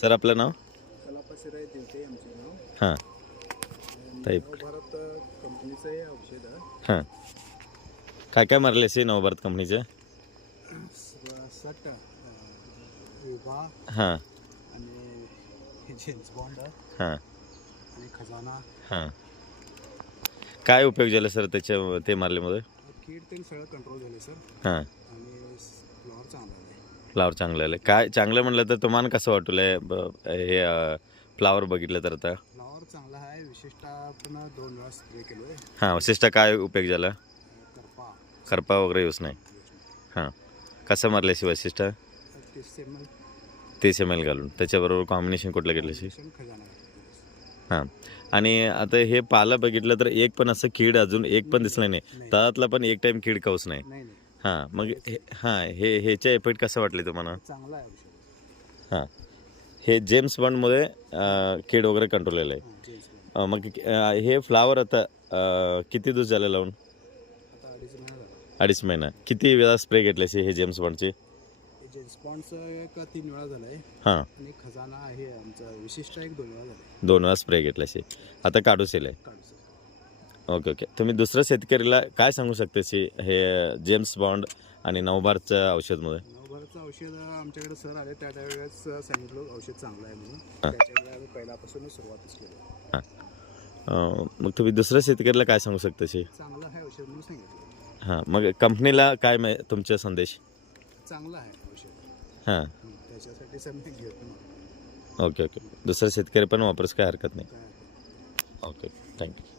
Sir आपलं नाव? कलापाशिराय देवते आमचे नाव. हां. टाईप. नवभारत कंपनीचं हे औषध हां. काय काय मारले सी नवभारत कंपनीचे? सट विभा हां आणि जेम्स बॉन्ड हां आणि खजाना. हां. काय उपयोग झाला सर त्याच्या ते मारल्यामुळे? कीड ते सगळं कंट्रोल झाले सर. हां. आणि फ्लॉवर चांगला आहे. फ्लावर चांगलं आलं. काय चांगलं म्हटलं तर तुम्हाला कसं वाटलं हे फ्लावर बघितलं तर आता? फ्लॉवर चांगला आहे. विशेषतः आपण 2 वेळा स्प्रे केलो आहे. हां. विशिष्ट काय उपयोग झाला? करपा करपा वगैरे यूज नाही. हां. कसं मारल्याशी वैशिष्ट्य? 30 ml 30 ml घालून त्याच्याबरोबर कॉम्बिनेशन कुठलं केल्याशी? खजाना. हां. आणि आता हे पाला बघितलं तर एक पण असं कीड अजून एक पण दिसलं नाही. तळातला पण एक टाइम कीड खाऊच नाही. नाही हां. मग ह्याचा इफेक्ट कसं वाटले तुम्हाला? चांगला आहे औषध. हां. हे जेम्स बॉन्डमध्ये कीड वगैरे कंट्रोल केलं आहे. जेम्स बॉन्ड मग हे फ्लावर आता किती दिवस झाले लावून? आता 2.5 महिना झाला. 2.5 महिना. किती वेळा स्प्रे घेतल्याचे हे जेम्स बॉन्डचे? जेम्स बॉन्डचं एक 3 वेळा झालं आहे. हां. आणि खजाना आहे आमचा विशिष्ट एक 2 वेळा झाला. 2 वेळा स्प्रे घेतल्याचे. आता काढूसेल आहे. काढू सर. Okay okay. तुम्ही दुसऱ्या शेतकरीला काय सांगू शकते हे जेम्स बॉन्ड आणि नवभारतचं औषधमध्ये? नवभारतचं औषध आमच्याकडे सर आले त्या त्यावेळेस सांगितलं औषध चांगलं आहे म्हणून. त्याच्यामुळे आम्ही पहिल्यापासूनच सुरुवातच केली. मग तुम्ही दुसऱ्या शेतकऱ्याला काय सांगू शकता? चांगलं आहे औषध म्हणून सांगितलं. हां. मग कंपनीला काय तुमचा संदेश? चांगलं आहे औषध. हां. त्याच्यासाठी सर मी घेतो. Okay okay. दुसऱ्या शेतकरी पण वापरस काय हरकत नाही. काय ओके. थँक्यू.